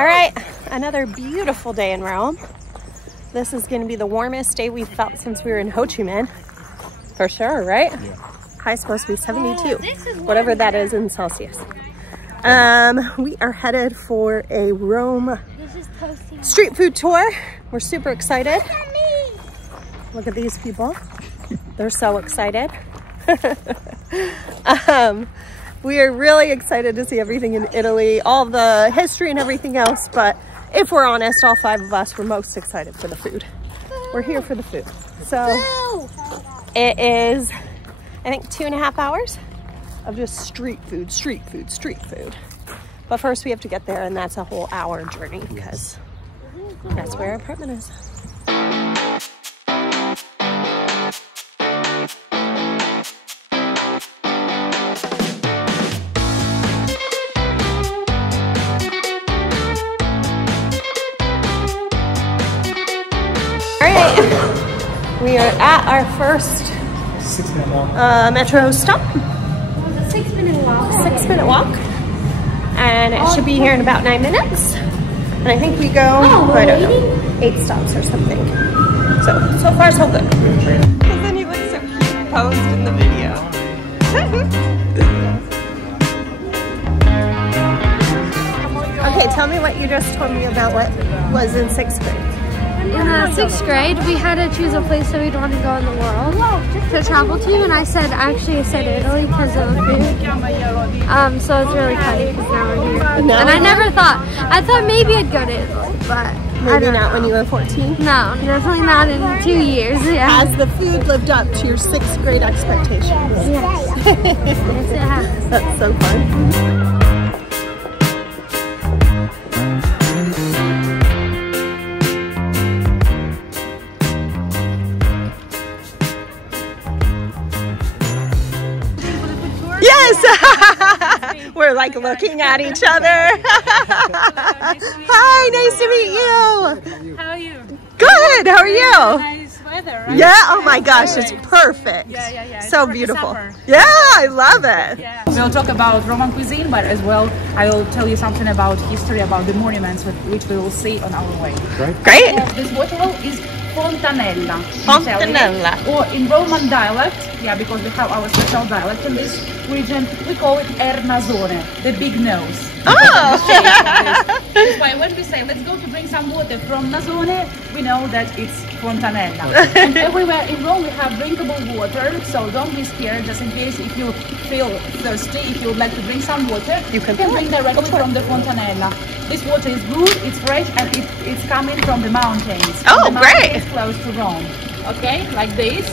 All right, another beautiful day in Rome. This is going to be the warmest day we've felt since we were in Ho Chi Minh. For sure, right? Yeah. High's supposed to be 72, whatever that is in Celsius. We are headed for a Rome street food tour. We're super excited. Look at these people. They're so excited. We are really excited to see everything in Italy, all the history and everything else, but if we're honest, all 5 of us were most excited for the food. We're here for the food. So it is, I think, 2.5 hours of just street food. But first we have to get there, and that's a whole hour journey because that's where our apartment is. We are at our first 6-minute walk. Metro stop. It was a 6-minute walk. 6-minute walk. And it should be here in about 9 minutes. And I think we go, I don't know, 8 stops or something. So far so good. Because then you look so cute posed in the video. Okay, tell me what you just told me about what was in 6th grade. In 6th grade, we had to choose a place that we'd want to go in the world to travel to, and I said Italy because of the food. So it's really funny because now we're here. And I never thought, I thought maybe I'd go to Italy, but maybe not when you were 14? No, definitely not in 2 years. Yeah. Has the food lived up to your 6th grade expectations? Yes. Yes, it has. That's so fun. We're like looking at each other. Hi, nice to meet you. How are you? Good, how are you? Nice weather, right? Yeah, oh my gosh, it's perfect. Yeah. So beautiful. Yeah, I love it. Yeah. We'll talk about Roman cuisine, but as well, I will tell you something about history, about the monuments which we will see on our way. Great. This waterhole is Fontanella. Fontanella. Or in Roman dialect, yeah, because we have our special dialect in this region, we call it Ernasone, the big nose. Oh! That's why when we say, let's go to drink some water from Nasone, we know that it's Fontanella. And everywhere in Rome we have drinkable water, so don't be scared, just in case if you feel thirsty, if you would like to drink some water, you can drink directly from the Fontanella. This water is good, it's fresh, and it's coming from the mountains. Oh, the mountains great! is close to Rome. Okay, like this.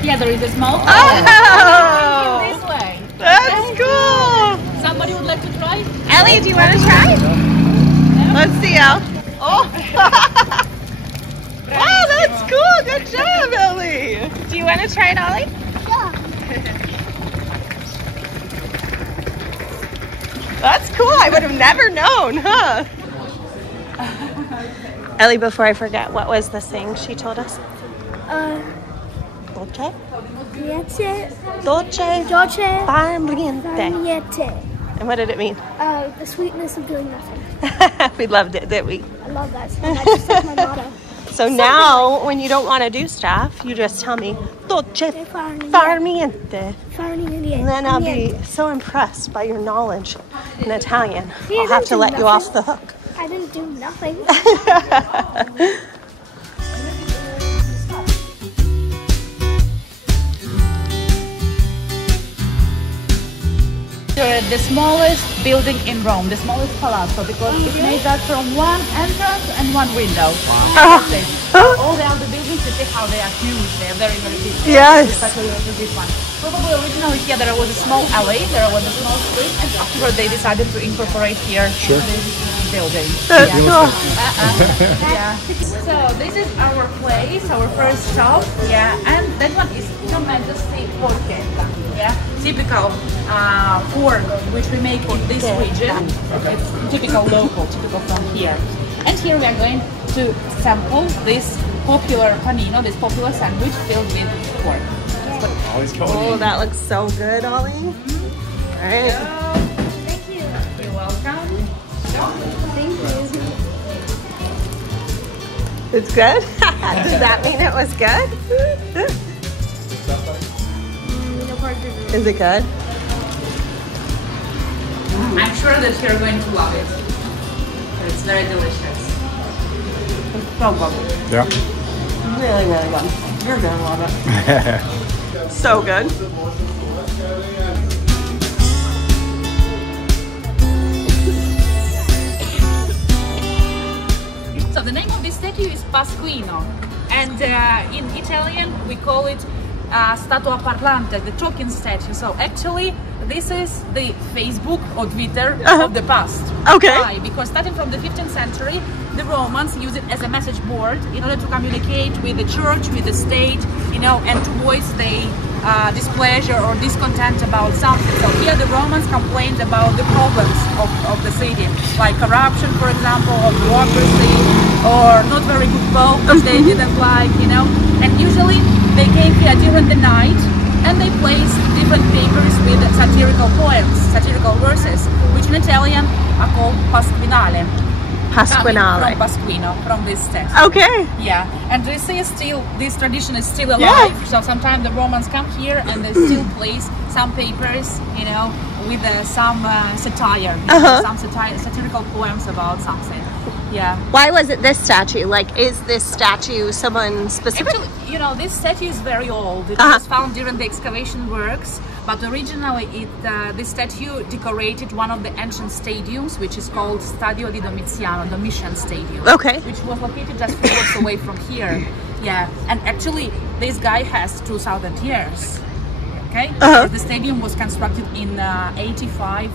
Here there is a small Oh! this way. That's cool! Somebody would like to try? Ellie, do you want to try? Let's see, Elle. Oh! Wow, that's cool! Good job, Ellie! Do you want to try it, Ollie? Yeah. That's cool. I would have never known, huh? Ellie, before I forget, what was the saying she told us? Dolce? Dolce far niente. And what did it mean? The sweetness of doing nothing. We loved it, didn't we? I love that so much. It's like my motto. So now, when you don't want to do stuff, you just tell me, Dolce far niente. And then I'll be so impressed by your knowledge in Italian. See, I'll have to let you off the hook. I didn't do nothing. The smallest building in Rome, the smallest palazzo, because it's made that from one entrance and one window. Wow. All the other buildings, you see how they are huge, they are very, very big. Yes. Especially this one. Probably originally here there was a small alley, there was a small street, and afterward they decided to incorporate here this building. That's cool. Yeah. So this is our place, our first shop, yeah, and that one is Your Majesty Porchetta, yeah, typical pork which we make in this region. It's typical local, typical from here. And here we are going to sample this popular panino, this popular sandwich filled with pork. Oh, that looks so good, Ollie. All right. Thank you. You're welcome. Thank you. It's good? Does that mean it was good? Is it good? I'm sure that you're going to love it. It's very delicious. It's so good. Yeah. Really, really good. You're gonna love it. So good. So the name of this statue is Pasquino, and in Italian we call it Statua Parlante, the talking statue. So actually this is the Facebook or Twitter of the past. Okay. Why? Because starting from the 15th century, the Romans used it as a message board in order to communicate with the church, with the state, you know, and to voice their displeasure or discontent about something. So here the Romans complained about the problems of the city, like corruption, for example, or bureaucracy, or not very good pope that they didn't like, you know. And usually they came here during the night and they placed different papers with satirical poems, satirical verses, which in Italian are called Pasquinale. Pasquinale. From Pasquino, from this text. Okay. Yeah, and this tradition is still alive. Yeah. So sometimes the Romans come here and they still place some papers, you know, with some satire, you know, some satirical poems about something. Yeah. Why was it this statue? Like, is this statue someone specific? Actually, you know, this statue is very old. It was found during the excavation works, but originally this statue decorated one of the ancient stadiums, which is called Stadio di Domiziano, Domitian Stadium. Okay. Which was located just 4 blocks away from here. Yeah, and actually this guy has 2,000 years. Okay. The stadium was constructed in 85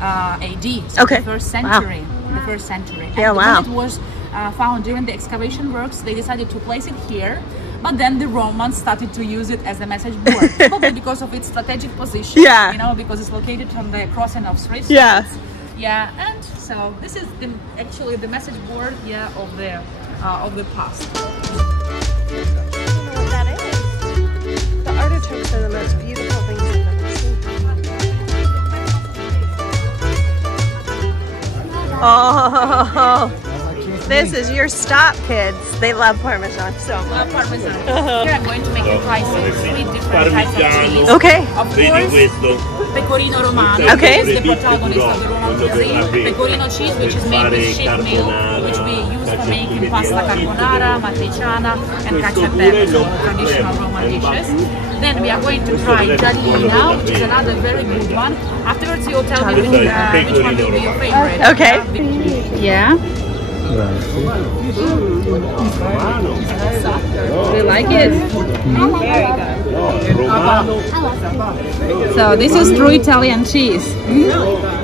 AD. So Okay. the first century. Wow. The first century. Yeah, and wow. when it was found during the excavation works, they decided to place it here, but then the Romans started to use it as a message board, probably because of its strategic position. Yeah. You know, because it's located on the crossing of streets. Yeah. Yeah, and so this is actually the message board, yeah, of the past. I don't know what that is. The artichokes are the most beautiful things I've ever seen. Oh, this is your stop, kids. They love Parmesan so much. Parmesan. Here I'm going to make you try 3 different types of cheese. Okay. Of course, Pecorino Romano, Okay. which is the protagonist of the Roman cuisine. Pecorino cheese, which is made with sheep milk, which we use for making pasta carbonara, matriciana, and cacio e pepe, so traditional Roman dishes. Then we are going to try giallina, which is another very good one. Afterwards, you'll tell me which one will be your favorite. Okay. Yeah. Do you like it? Very good. So this is true Italian cheese.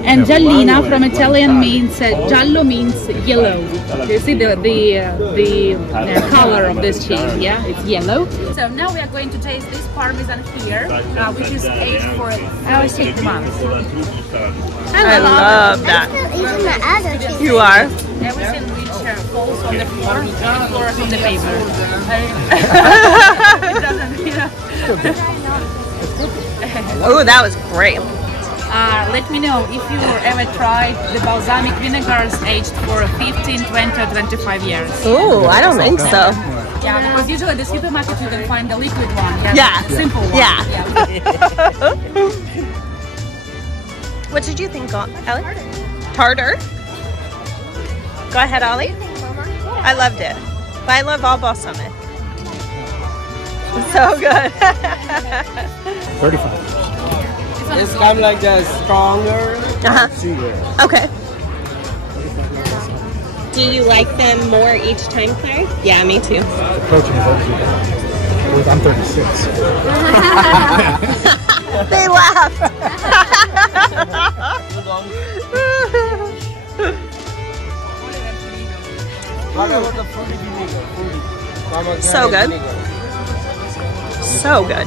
And giallina from Italian means giallo means yellow. You see the color of this cheese, yeah? It's yellow. So now we are going to taste this Parmesan here, which is aged for 6 months. I love that. Even the other cheese. You are. Everything which falls on the floor on the paper. It doesn't, you know. Oh, that was great. Let me know if you ever tried the balsamic vinegars aged for 15, 20 or 25 years. Oh, I don't think so. Yeah, because usually at the supermarket you can find the liquid one. Yeah. The simple one. Yeah. What did you think, Ellie? Tartar? Go ahead, Ollie. I loved it. But I love all balsamic. So good. 35. It's kind of like the stronger, sweeter. Okay. Do you like them more each time, Claire? Yeah, me too. Approaching 30. I'm 36. They laughed. So good. So good.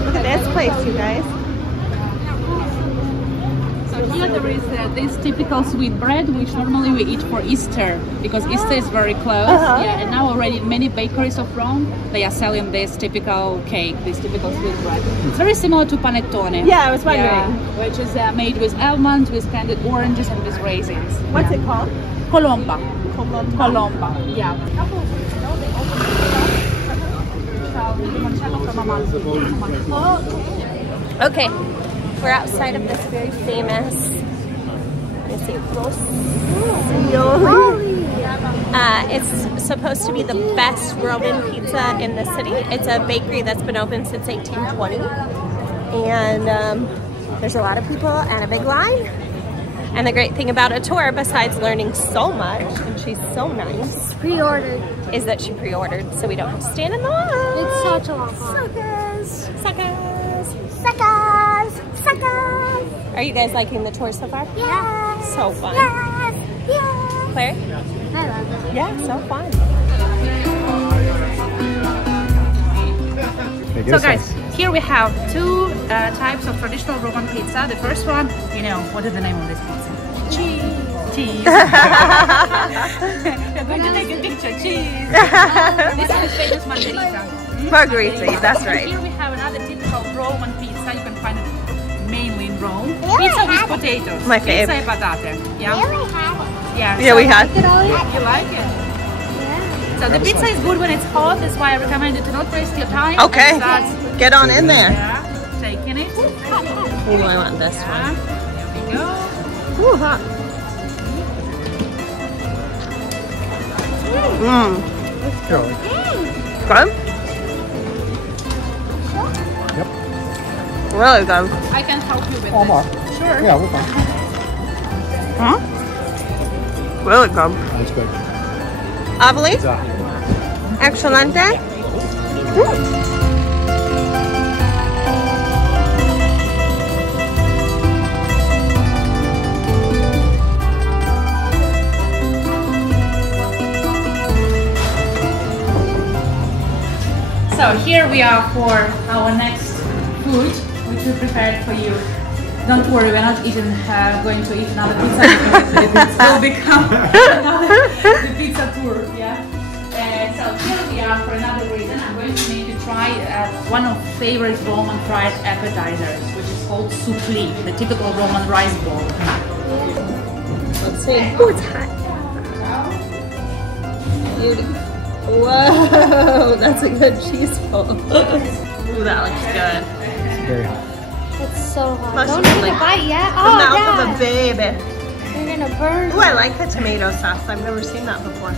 Look at this place, you guys. So here then there is this typical sweet bread, which normally we eat for Easter, because Easter is very close. Yeah, and now already in many bakeries of Rome, they are selling this typical cake, this typical sweet bread. It's very similar to panettone. Yeah, I was wondering. Yeah, which is made with almonds, with candied oranges, and with raisins. What's it called? Colomba. Colomba. Yeah. Okay, we're outside of this very famous, let me see, it's supposed to be the best Roman pizza in the city. It's a bakery that's been open since 1820, and there's a lot of people and a big line. And the great thing about a tour, besides learning so much, and she's so nice, Pre-ordered. is that she pre-ordered, so we don't have to stand in the line. It's such a long time. Suckers! Suckers! Suckers! Suckers! Are you guys liking the tour so far? Yes! So fun. Yes! Yes! Claire? I love it. Yeah, so fun. So guys, here we have two types of traditional Roman pizza. The first one, you know, what is the name of this pizza? Cheese. Cheese. We're going to take a picture. Cheese. This is famous margherita. Margherita, that's right. Here we have another typical Roman pizza. You can find it mainly in Rome. Pizza with potatoes. My Pizza fave. e patate. Yeah. Yeah. Yeah. We had. You like it? So the pizza is good when it's hot. That's why I recommend you to not waste your time. Okay. And start, Get on in there. yeah, taking it. Ooh, I want this Yeah. one. There we go. Ooh, hot. Mmm. Carol, Good? Yep. Really good. I can help you with Omar. this. Sure. Yeah, we're fine. Huh? Really good. That's good. Avali? Za. Excelente? So here we are for our next food, which we prepared for you. Don't worry, we're not going to eat another pizza because it will become the pizza tour. Yeah. So here we are for another reason. I'm going to make you try one of favorite Roman fried appetizers, which is called soupli, the typical Roman rice bowl. Let's see. Oh, it's hot. Beauty. Whoa, that's a good cheese pull. Ooh, that looks good. It's very hot. It's so hot. Plus Don't you take like a bite yet. The Oh, mouth Dad. of a baby. You're gonna burn. Ooh, I like the tomato sauce. I've never seen that before.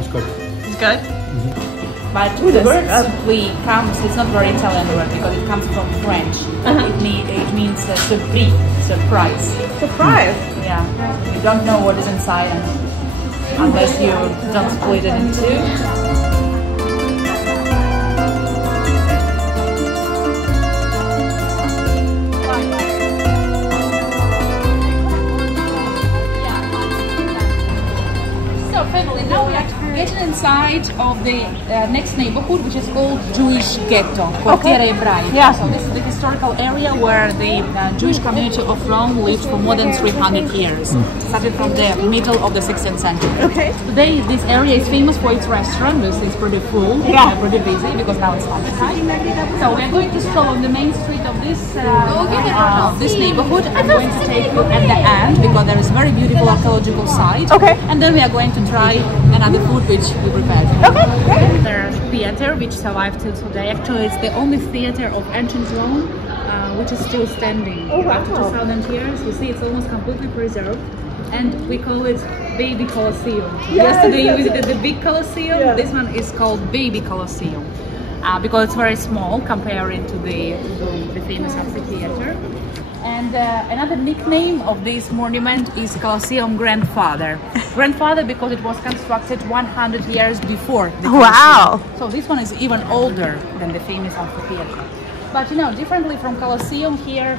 It's good. It's good? But the word soupli comes, it's not very Italian word because it comes from French. It means surprise, surprise. Surprise. Yeah, you don't know what is inside unless you don't split it in two. So family, now we are getting inside of the next neighborhood, which is called Jewish Ghetto, Quartiere Ebraico. Yeah. So this is the historical area where the Jewish community of Rome lived for more than 300 years, started from the middle of the 16th century. Okay. Today, this area is famous for its restaurant, which is pretty full, pretty busy because now it's lunchtime. So we are going to stroll on the main street of this this neighborhood. I'm going to take you at the end because there is a very beautiful archaeological site. Okay. And then we are going to try another food which we prepared. Okay, great. There's theater which survived till today. Actually, it's the only theater of ancient Rome which is still standing. Oh, wow. After 2000 years, you see it's almost completely preserved. And we call it Baby Colosseum. Yesterday you visited the big Colosseum. Yeah. This one is called Baby Colosseum because it's very small comparing to the famous amphitheater. And another nickname of this monument is Colosseum Grandfather. Grandfather because it was constructed 100 years before the Colosseum. Wow. So this one is even older than the famous amphitheater. But you know, differently from Colosseum here,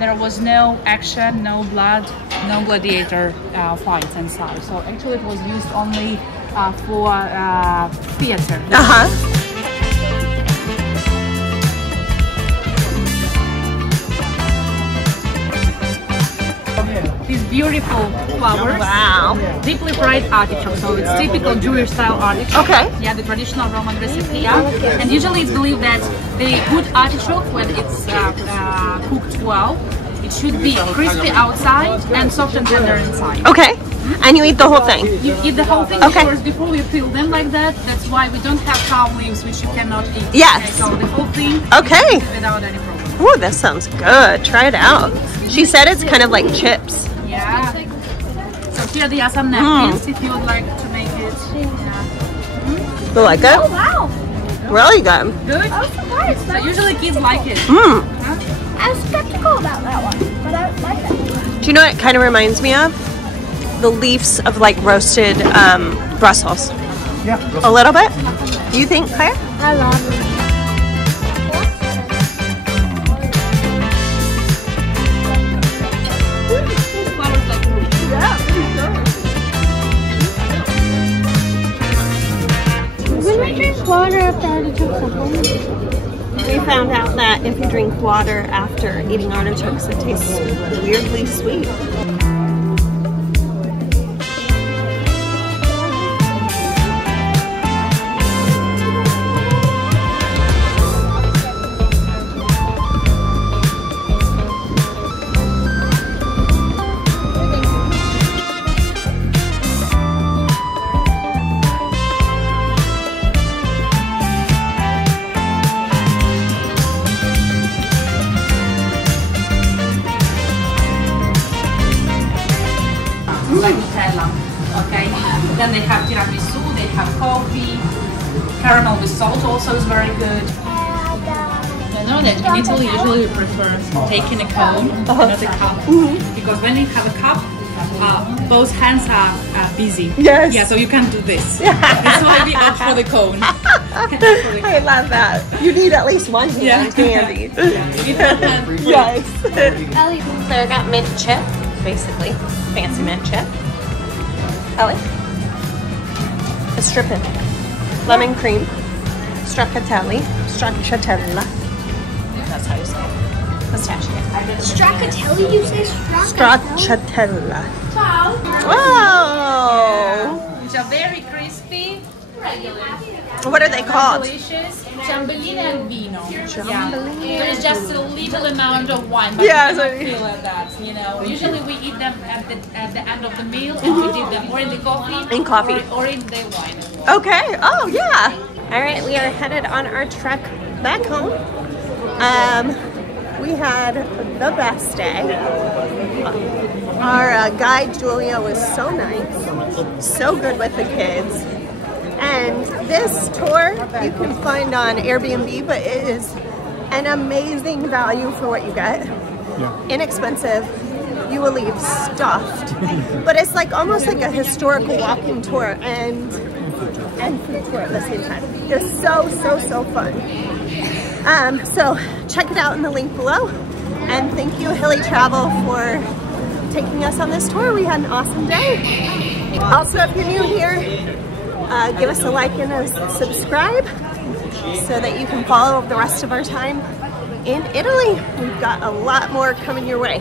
there was no action, no blood, no gladiator fights inside. So actually it was used only for theater. Uh-huh. beautiful flowers. Wow. Deeply fried artichoke, so it's typical Jewish style artichoke. Okay. Yeah, the traditional Roman recipe. Yeah. And usually it's believed that the good artichoke, when it's cooked well, it should be crispy outside and soft and tender inside. Okay. And you eat the whole thing? You eat the whole thing, Okay. of course, before we peel them like that. That's why we don't have palm leaves, which you cannot eat. Yes. Okay, so the whole thing Okay. without any problem. Oh, that sounds good. Try it out. She said it's kind of like chips. Yeah. So here there are some napkins if you would like to make it. Yeah. You like it? Wow. Really good. Good? I was surprised. So usually kids like it. Mmm. I was skeptical about that one, but I like it. Do you know what it kind of reminds me of? The leaves of like roasted Brussels. Yeah. A little bit? You think, Claire? I love it. Flowers like When we drink water after artichokes at home, We found out that if you drink water after eating artichokes, it tastes weirdly sweet. like Nutella, okay? Then they have tiramisu, they have coffee, caramel with salt also is very good. I know that in Italy usually we prefer taking a cone, not a cup, because when you have a cup, both hands are busy. Yes. Yeah, so you can't do this. That's why we opt for the cone. I love that. You need at least one hand handy. Yes. Claire got mint chip, basically. Fancy mint chip. Ellie? A strippin'. Lemon cream. Stracciatella. Stracciatella. That's how you say it. Pistachio. Stracciatella, you say Stracciatella. Ciao. Whoa! Which are very crispy. What are they called? Delicious. Ciambellina and vino. Yeah. There is just a little amount of wine, but Yeah, you so- cannot feel at that, you know. Usually we eat them at the end of the meal, and we did them or in the coffee, In coffee. or in the wine. Okay. Oh, yeah. All right, we are headed on our trek back home. We had the best day. Our guide, Julia, was so nice, so good with the kids. And this tour you can find on Airbnb, but it is an amazing value for what you get. Yeah. Inexpensive. You will leave stuffed. But it's like almost like a historical walking tour and food tour at the same time. It's so fun. So check it out in the link below. And thank you, Hilly Travel, for taking us on this tour. We had an awesome day. Also, if you're new here, give us a like and a subscribe so that you can follow the rest of our time in Italy. We've got a lot more coming your way.